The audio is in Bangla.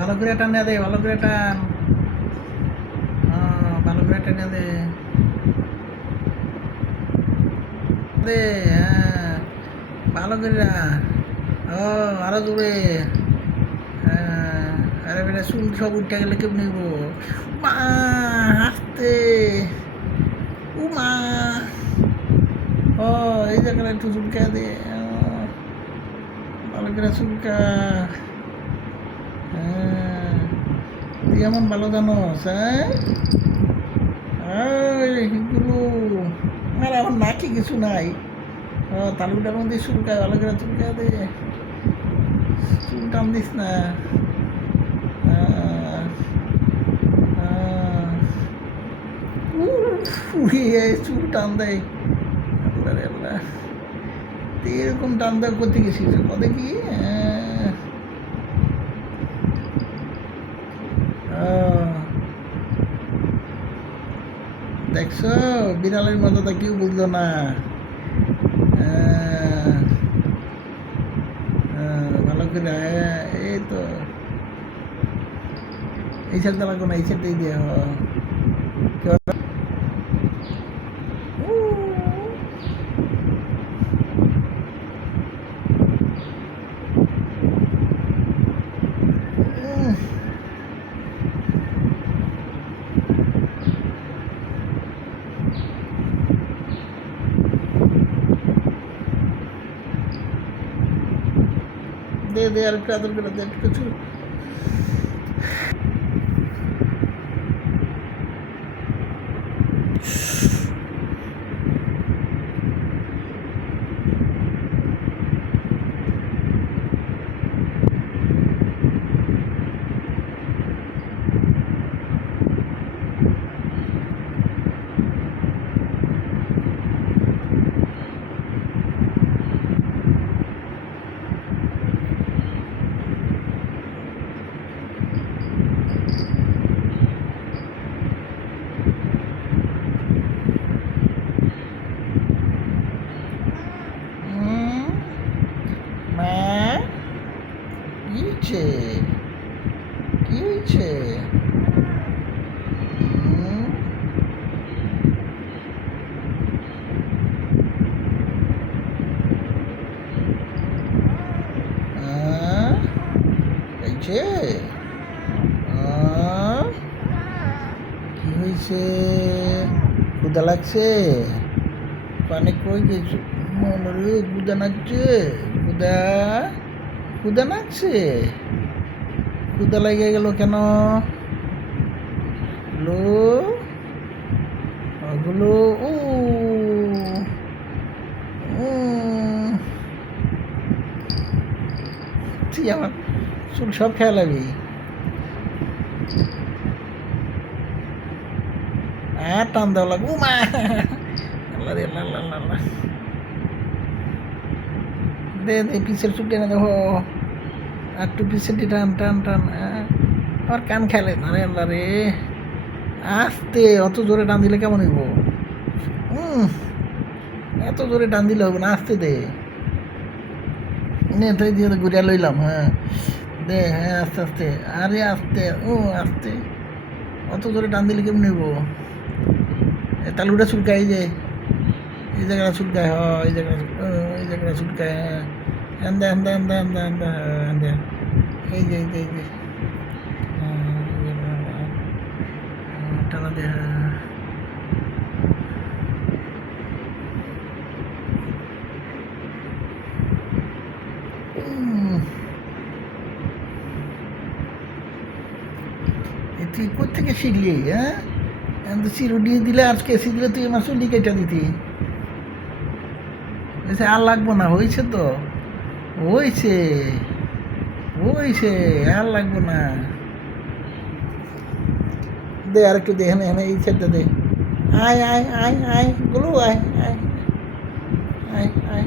ভালো করে টানিয়া দে, ভালো করে টান। ভালো করে টানিয়া দে। দে, হ্যাঁ। ভালো করে। ও, আরো জোরে। হ্যাঁ। আরে বেটা চুল সব উঠে গেলে কেউ নিব। মা, হাসতে। ও মা। ও, এই জায়গাটা একটু চুলকা দে। ভালো করে চুলকা। হ্যাঁ। তুই এমন ভালো জানোস, হ্যাঁ? এগুলো আর আমার নাকি কিছু নাই। তালুটার মধ্যে চুলকায়, ভালো করে চুলকায় দে। চুল টান দিস না। আহ, আহ, চুল টান দেয়। আল্লাহ রে আল্লাহ, তুই এরকম টান দেওয়া করতে গেছিস কদে কি? দেখছো, বিড়ালের মজাটা কেউ বুঝলো না। আহ, ভালো করে। এই তো এই সাইডটা লাগবো না, এই সাইডটাই দিয়ে দে দে, আর একটু আদর করে দে, একটু কিছু। মা, কি হয়েছে? কি হয়েছে? হয়েছে? কি হয়েছে? ক্ষুদা লাগছে? পানি কই গেছো? মনে ক্ষুদা লাগছে? ক্ষুদা, ক্ষুদা লাগছে? ক্ষুদা লেগে গেল কেন? লো, ওগুলো। ও, তুই আমার চুল সব খেয়ালাবি। আর টান দেওয়া লাগবো। মা, আল্লাহ রে আল্লাহ আল্লাহ আল্লাহ। দে দে, পিছের চুল টেনে দেখো। আর একটু পিছের দিয়ে টান টান টান। আমার কান খেলে না রে আল্লাহ রে। আস্তে, অত জোরে টান দিলে কেমন হইব? এত জোরে টান দিলে হবে না, আস্তে দে। নে তাই দিয়ে ঘুরিয়া লইলাম। হ্যাঁ, দে, হ্যাঁ, আস্তে আস্তে। আরে আস্তে, আস্তে। অত জোরে টান দিলে কেমন হইব? তালুটা চুলকায়, এই যে এই জায়গাটা চুলকায়। এই জায়গাটা, এই জায়গাটা চুলকায়। এন্দা এন্দা এন্দা এন্দা এন্দা এন্দা। এই যে এই যে এই যে টানা দে। তুই কোথেকে শিখলি? হ্যাঁ, চিরুনি দিলে আর কেসি দিলে তুই আমার চুলি কেটে দিতি। আর লাগবো না, হয়েছে তো, হয়েছে, হয়েছে, আর লাগবো না। দে আর একটু দে, হ্যাঁ হ্যাঁ, এই সাইডটা দে। আয় আয় আয় আয় গুলো, আয় আয় আয় আয়।